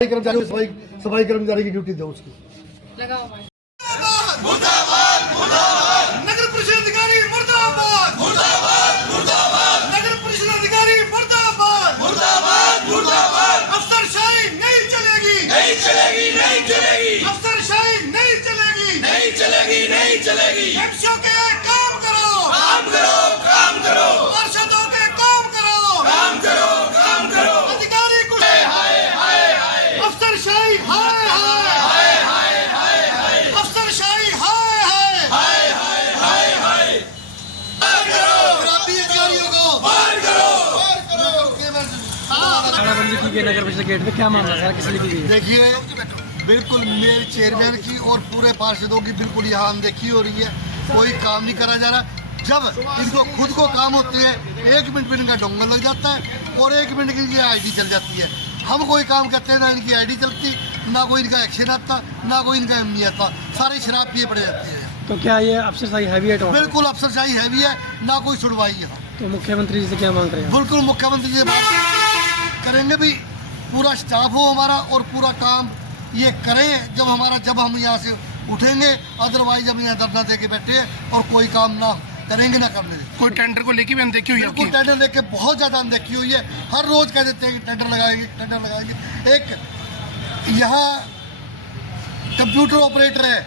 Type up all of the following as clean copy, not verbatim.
कर्मचारी सफाई कर्मचारी की ड्यूटी दो उसकी लगाओ। मुर्दाबाद मुर्दाबाद नगर परिषद अधिकारी मुर्दाबाद मुर्दाबाद मुर्दाबाद नगर परिषद अधिकारी मुर्दाबाद मुर्दाबाद मुर्दाबाद अफसरशाही नहीं चलेगी नहीं चलेगी नहीं चलेगी अफसरशाही नहीं चलेगी नहीं चलेगी नहीं चलेगी एमसीओ के काम करो काम करो काम करो पार्षदों के काम करो काम करो काम करो अधिकारी को हाय हाय हाय अफसरशाही हाय हाय हाय हाय हाय हाय अफसरशाही हाय हाय हाय हाय हाय हाय बाहर करो शराबी अधिकारियों को बाहर करो तालाबंदी की गई नगर परिषद गेट पे, क्या मामला था, किस लिए की गई? देखिए बिल्कुल मेरे चेयरमैन की और पूरे पार्षदों की बिल्कुल यहाँ अनदेखी हो रही है। कोई काम नहीं करा जा रहा। जब इनको खुद को काम होते हैं 1 मिनट में इनका डोंगर लग जाता है और 1 मिनट की इनकी आईडी चल जाती है। हम कोई काम करते हैं ना इनकी आईडी चलती, ना कोई इनका एक्शन आता, ना कोई इनका एमनी आता। सारी शराब पिए पड़े जाती है। तो क्या ये अफसरशाही हैवी है? बिल्कुल अफसरशाही हैवी है, ना कोई सुनवाई है। तो मुख्यमंत्री जी से क्या मांग रहे हैं? बिल्कुल मुख्यमंत्री जी बात करेंगे भी, पूरा स्टाफ हो हमारा और पूरा काम ये करें जब हम यहाँ से उठेंगे। अदरवाइज हम यहाँ धरना दे के बैठे हैं और कोई काम ना करेंगे ना करने देंगे। कोई टेंडर को लेके भी अनदेखी हुई है? बिल्कुल टेंडर लेके बहुत ज़्यादा अनदेखी हुई है। हर रोज कह देते हैं कि टेंडर लगाएंगे टेंडर लगाएंगे। एक यहाँ कंप्यूटर ऑपरेटर है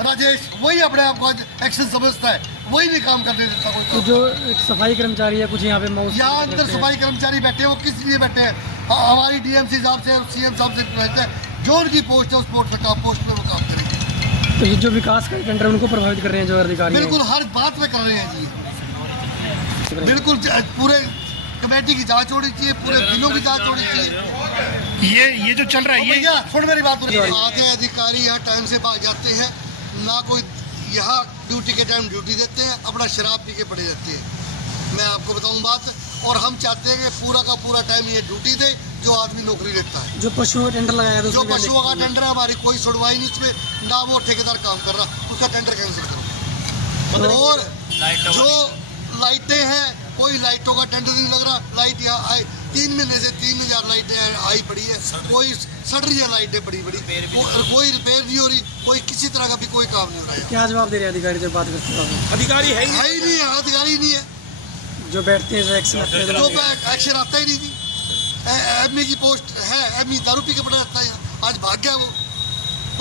राजेश, वही अपने आप को एक्शन समझता है, वही नहीं काम करने देता कोई। तो जो एक सफाई कर्मचारी है, कुछ यहाँ पे यहाँ अंदर सफाई कर्मचारी बैठे हैं, वो किस लिए बैठे हैं? हमारी डीएमसी साहब से सीएम साहब से कहते हैं जो उनकी पोस्ट है उस पोस्ट पे वो काम करेंगे। तो ये जो विकास का टेंडर उनको प्रभावित कर रहे हैं जो अधिकारी हैं? बिल्कुल हर बात में कर रहे हैं जी। बिल्कुल पूरे कमेटी की जांच होनी चाहिए, पूरे बिलों की जांच होनी चाहिए। ये जो चल रहा है भैया सुन मेरी बात। आधे अधिकारी यहाँ टाइम से भाग जाते हैं, ना कोई यहाँ ड्यूटी के टाइम ड्यूटी देते हैं, अपना शराब पी के पड़े रहते हैं। मैं आपको बताऊँ बात, और हम चाहते हैं कि पूरा का पूरा टाइम ये ड्यूटी दे जो आदमी नौकरी लेता है। जो पशुओं का टेंडर लगाया था, जो पशुओं का टेंडर है, हमारी कोई सुनवाई नहीं उसमें, ना वो ठेकेदार काम कर रहा, उसका टेंडर कैंसिल करो। और जो लाइटें हैं, कोई लाइटों का टेंडर नहीं लग रहा। लाइट यहाँ आई 3 महीने से 3000 लाइटें आई पड़ी है, कोई सड़ रही है लाइटें बड़ी बड़ी, कोई रिपेयर नहीं हो रही, कोई किसी तरह का भी कोई काम नहीं हो रहा है। क्या जवाब दे रहे हैं अधिकारी जब बात करते हैं? अधिकारी है ही नहीं है, अधिकारी नहीं है। जो बैठते हैं एक्शन जो एक्शन आता ही नहीं थी। एमई की पोस्ट है, एमई दारू पी के पड़ा रहता है, आज भाग गया वो,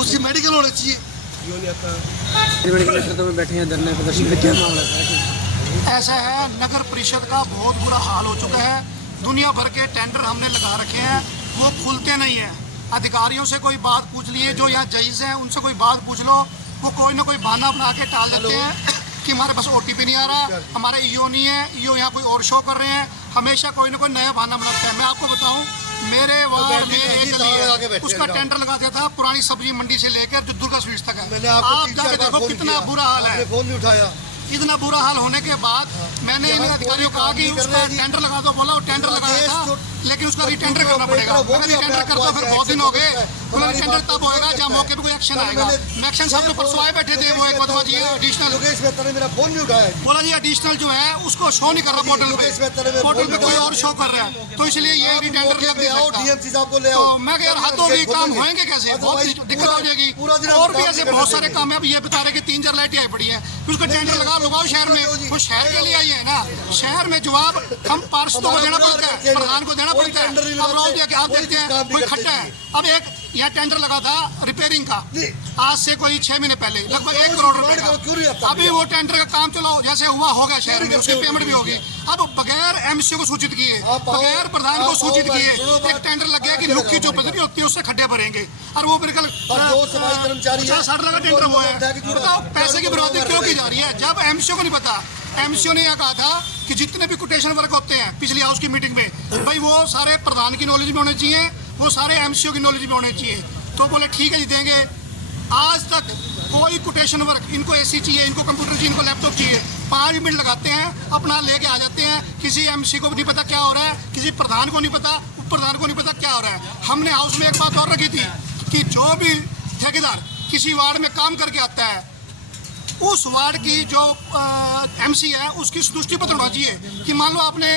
उसकी मेडिकल होना चाहिए। तो में बैठे हैं धरने प्रदर्शन पे, क्या मामला था? ऐसा है, नगर परिषद का बहुत बुरा हाल हो चुका है। दुनिया भर के टेंडर हमने लगा रखे हैं, वो खुलते नहीं हैं। अधिकारियों से कोई बात पूछ लिए, जो यहाँ जज हैं उनसे कोई बात पूछ लो, वो कोई ना कोई बहाना बना के टाल देते हैं कि हमारे पास ओटीपी नहीं आ रहा, हमारे ईओ नहीं है, ईओ यहाँ कोई और शो कर रहे हैं। हमेशा कोई ना कोई नया बहाना बनाते हैं। मैं आपको बताऊं, मेरे वार्ड में एक गली है, उसका टेंडर लगा दिया था पुरानी सब्जी मंडी से लेकर जो दुर्गा स्वीट्स तक है। आप जाके देखो कितना बुरा हाल है। फोन नहीं उठाया। इतना बुरा हाल होने के बाद मैंने इन अधिकारियों को कहा कि उसका टेंडर लगा दो। बोला वो टेंडर लगाया था, लेकिन उसका रिटेंडर करना पड़ेगा। मैंने रिटेंडर करता फिर बहुत दिन हो गए। उन्होंने रिटेंडर तब होएगा जब मौके पर कोई एक्शन आएगा। एक्शन साहब तो परसों आए बैठे थे, वो एक बदवा जी एडिशनल बोला जी एडिशनल जो है उसको शो नहीं कर रहा पोर्टल पे, कोई और शो कर रहा है, तो इसलिए ये रिटेंडर लग नहीं सकता। तो मैं यार हद होगी, काम होएंगे कैसे? बहुत दिक्कत हो जाएगी। और भी ऐसे बहुत सारे काम है। अब ये बता रहे कि 3-4 लाइटें आई पड़ी है, उसका टेंडर लगाओ शहर में। वो शहर के लिए आई है ना, शहर में जवाब हम पार्षदों को देना पड़ता है, प्रधान को देना पड़ता है। अब रोज आप देखते हैं कोई खट्टा है। अब एक यहाँ टेंडर लगा था रिपेयरिंग का, आज से कोई 6 महीने पहले, लगभग 1 करोड़ रुपए का। अभी वो टेंडर का काम चलो जैसे हुआ होगा शहर में, उसकी पेमेंट भी होगी। अब बगैर एमसीओ को सूचित किए, बगैर प्रधान को सूचित किए एक टेंडर लग गया कि लुक्की जो बजरी होती है उससे खड्डे भरेंगे, और वो बिल्कुल 50-60 लाख का टेंडर हुआ है। बताओ पैसे की बर्बादी क्यों की जा रही है जब एमसीओ को नहीं पता? एमसीओ ने यह कहा था कि जितने भी कोटेशन वर्क होते हैं पिछली हाउस की मीटिंग में, भाई वो सारे प्रधान की नॉलेज में होने चाहिए, वो सारे एमसीओ की नॉलेज में होने चाहिए। तो बोले ठीक है जी देंगे। आज तक कोई कोटेशन वर्क, इनको एसी चाहिए, इनको कंप्यूटर चाहिए, इनको लैपटॉप चाहिए, 5 मिनट लगाते हैं, अपना लेके आ जाते हैं। किसी एमसी को भी नहीं पता क्या हो रहा है, किसी प्रधान को नहीं पता, उप प्रधान को नहीं पता क्या हो रहा है। हमने हाउस में एक बात और रखी थी कि जो भी ठेकेदार किसी वार्ड में काम करके आता है, उस वार्ड की जो एमसी है उसकी संतुष्टि पत्र होना चाहिए कि मान लो आपने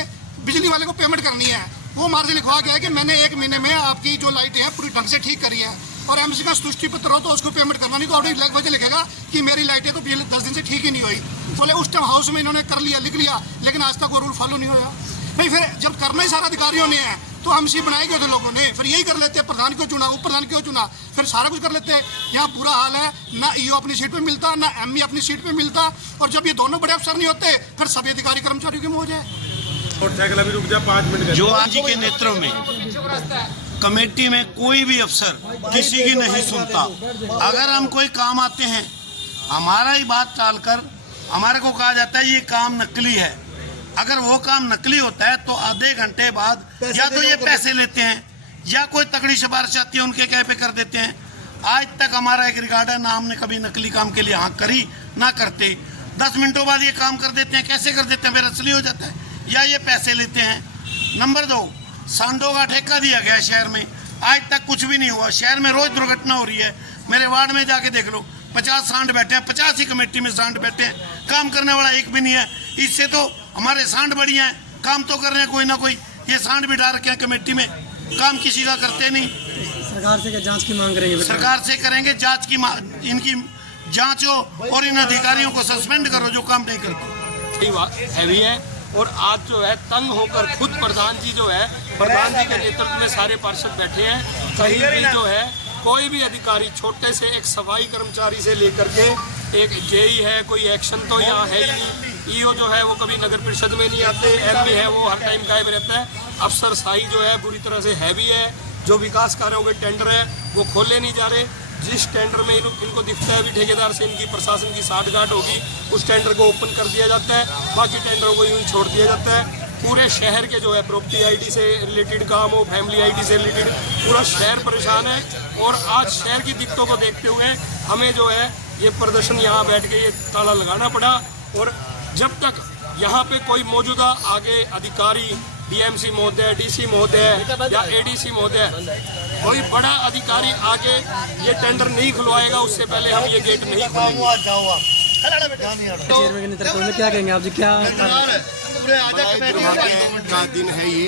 बिजली वाले को पेमेंट करनी है, वो मार्जिन लिखवा गया है कि मैंने 1 महीने में आपकी जो लाइटें हैं पूरी ढंग से ठीक करी है, और एमसी का संतुष्टि पत्र हो तो उसको पेमेंट करवानी, तो ऑडिट वजह लिखेगा कि मेरी लाइटें तो 10 दिन से ठीक ही नहीं हुई। बोले उस टाइम हाउस में इन्होंने कर लिया, लिख लिया, लेकिन आज तक वो रूल फॉलो नहीं हुआ भाई। फिर जब करना ही सारा अधिकारियों ने है तो एमसी बनाए गए थे लोगों ने, फिर यही कर लेते हैं, प्रधान क्यों चुना, उप प्रधान क्यों चुना, फिर सारा कुछ कर लेते हैं। यहाँ बुरा हाल है, ना ईओ अपनी सीट पे मिलता, ना एमई अपनी सीट पे मिलता, और जब ये दोनों बड़े अफसर नहीं होते फिर सभी अधिकारी कर्मचारियों की मौज है। जो आज जी के नेतृत्व में कमेटी में कोई भी अफसर किसी की नहीं सुनता। अगर हम कोई काम आते हैं, हमारा ही बात टालकर हमारे को कहा जाता है ये काम नकली है। अगर वो काम नकली होता है तो आधे घंटे बाद या तो ये पैसे लेते हैं या कोई तगड़ी सिफारिश आती है उनके कह पे कर देते हैं। आज तक हमारा एक रिकॉर्ड है ना, हमने कभी नकली काम के लिए हाँ करी ना करते। 10 मिनटों बाद ये काम कर देते हैं। कैसे कर देते हैं? फिर असली हो जाता है या ये पैसे लेते हैं। नंबर 2, सांडों का ठेका दिया गया शहर में, आज तक कुछ भी नहीं हुआ। शहर में रोज दुर्घटना हो रही है। मेरे वार्ड में जाके देख लो, 50 सांड बैठे हैं, 50 ही कमेटी में सांड बैठे हैं, काम करने वाला एक भी नहीं है। इससे तो हमारे सांड बढ़िया हैं, काम तो कर रहे हैं कोई ना कोई। ये सांड बिठा रखे हैं कमेटी में, काम किसी का करते नहीं। सरकार से क्या जांच की मांग करेंगे? सरकार से करेंगे जांच की, इनकी जांच हो और इन अधिकारियों को सस्पेंड करो जो काम नहीं करते। हैवी है, और आज जो है तंग होकर खुद प्रधान जी जो है, प्रधान जी के नेतृत्व में सारे पार्षद बैठे हैं। कहीं भी जो है कोई भी अधिकारी, छोटे से एक सफाई कर्मचारी से लेकर के एक जेई है, कोई एक्शन तो यहाँ है ही नहीं। ईओ जो है वो कभी नगर परिषद में नहीं आते, एमपी है वो हर टाइम गायब रहता है। अफसर शाही जो है बुरी तरह से हैवी है। जो विकास कार्यों के टेंडर है वो खोले नहीं जा रहे। जिस टेंडर में इनको दिखता है भी ठेकेदार से इनकी प्रशासन की साठगांठ होगी, उस टेंडर को ओपन कर दिया जाता है, बाकी टेंडरों को यूँ ही छोड़ दिया जाता है। पूरे शहर के जो है प्रॉपर्टी आईडी से रिलेटेड काम हो, फैमिली आईडी से रिलेटेड, पूरा शहर परेशान है। और आज शहर की दिक्कतों को देखते हुए हमें जो है ये प्रदर्शन यहाँ बैठ के ये ताला लगाना पड़ा। और जब तक यहाँ पे कोई मौजूदा आगे अधिकारी, डीएमसी महोदय, डीसी महोदय या एडीसी महोदय, कोई बड़ा अधिकारी आगे ये टेंडर नहीं खुलवाएगा, उससे पहले हम ये गेट नहीं खोलेंगे। चेयरमैन के नेतृत्व में क्या कहेंगे आप जी? क्या का दिन है ये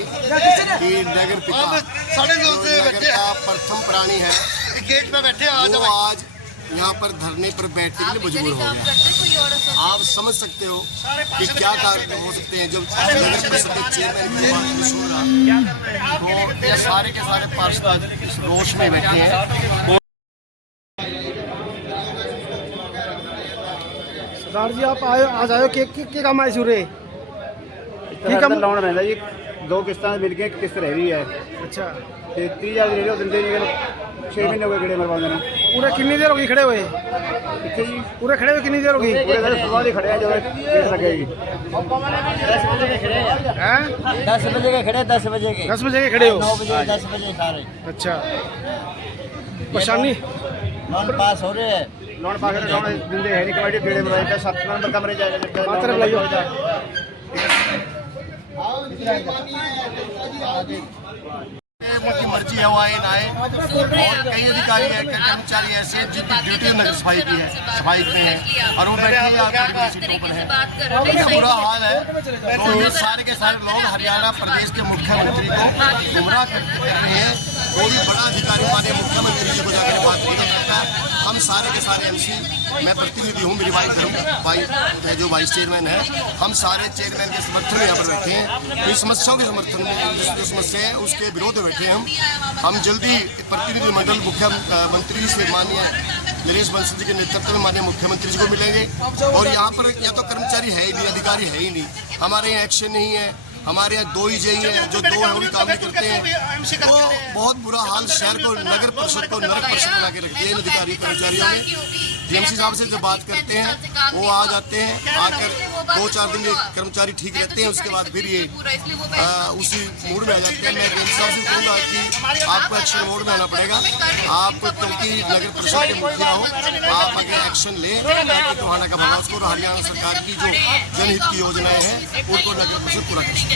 कि नगर पिता का प्रथम प्राणी है, गेट पे बैठे वो आज यहाँ पर धरने पर बैठने के लिए मजबूर हो गया। आप समझ सकते हो कि क्या कार्य हो सकते हैं जब नगर परिषद के चेयरमैन की बात नहीं सुन रहा, तो ये सारे के सारे पार्षद इस रोष में बैठे हैं। सरदार जी आप आए, आज आयो के काम आए सूरे ਲਾਉਣ ਪੈਂਦਾ ਜੀ। 2 ਕਿਸ਼ਤਾਂ ਮਿਲ ਕੇ ਇੱਕ ਕਿਸ਼ਤ ਰਹਿ ਰਹੀ ਹੈ। अच्छा 30,000 ਦੇ ਰਹੇ ਉਹ ਦਿੰਦੇ ਨਹੀਂ, 6 ਮਹੀਨੇ ਹੋ ਗਏ ਕਿਹੜੇ ਮਰਵਾਉਂਦੇ ਨੂੰ। पूरे कितनी देर होगी खड़े हुए? ਕਿੱਥੇ ਜੀ? पूरे खड़े हुए कितनी देर होगी? ਪੂਰੇ ਸਾਰੇ ਸੁਬਾਹ ਦੇ ਖੜੇ ਆ, ਜਦੋਂ ਗੇਟ ਲੱਗੇਗੀ। 10 बजे के खड़े हैं। हैं 10 बजे के खड़े, 10 बजे के 10 बजे के खड़े हो? 9 बजे 10 बजे खा रहे। अच्छा परेशानी नॉन पास हो रहे हैं। ਲੋਨ ਪਾ ਕੇ ਲਾਉਣ ਦਿੰਦੇ ਹੈ ਨਹੀਂ, ਕਮੇਟੀ ਕਿਹੜੇ ਮਰਵਾਏ ਤਾਂ 7 ਨੰਬਰ ਕਮਰੇ ਜਾਏਗਾ। ਮਾਤਰ ਲਾਈਓ। उनकी मर्जी है वो आए ना आए। और कई अधिकारी हैं, कई कर्मचारी ऐसे हैं जिनकी ड्यूटी नगर सफाई की है, सफाई में है, और वो बैठे हैं आपकी सीटों पर है। ये बुरा हाल है। तो ये सारे के सारे लोग हरियाणा प्रदेश के मुख्यमंत्री को गुमराह कर रहे हैं। कोई बड़ा अधिकारी माने मुख्यमंत्री जी को जाकर बात नहीं कर सकता। हम सारे के सारे एमसी, मैं प्रतिनिधि हूँ, मेरी वाइस जो वाइस चेयरमैन है, हम सारे चेयरमैन के समर्थन में यहाँ पर बैठे हैं। कोई समस्याओं के समर्थन में, जो समस्या है उसके विरोध में बैठे हैं। हम जल्दी प्रतिनिधिमंडल मुख्यमंत्री जी से माननीय नरेश बंसल जी के नेतृत्व में माननीय मुख्यमंत्री जी को मिलेंगे। और यहाँ पर या तो कर्मचारी है ही नहीं, अधिकारी है ही नहीं, हमारे यहाँ एक्शन नहीं है। हमारे यहाँ 2 ही जेई हैं, जो 2 हैं वो भी काम नहीं करते हैं। तो बहुत बुरा हाल, शहर को, नगर परिषद को नरक परिषद बना के रख दिया इन अधिकारी कर्मचारियों ने। डीएमसी साहब से जब बात करते हैं वो आ जाते हैं, आकर 2-4 दिन ये कर्मचारी ठीक रहते हैं, उसके बाद फिर ये उसी मूड में आ जाते हैं। मैं डीएमसी साहब से कहूँगा कि आपको एक्शन मोड में आना पड़ेगा। आप क्योंकि नगर परिषद के मुखिया हो, आप आगे एक्शन लें ताकि टोहाना का भला उसको, हरियाणा सरकार की जो जनहित की योजनाएं हैं उनको नगर परिषद पूरा कर सके।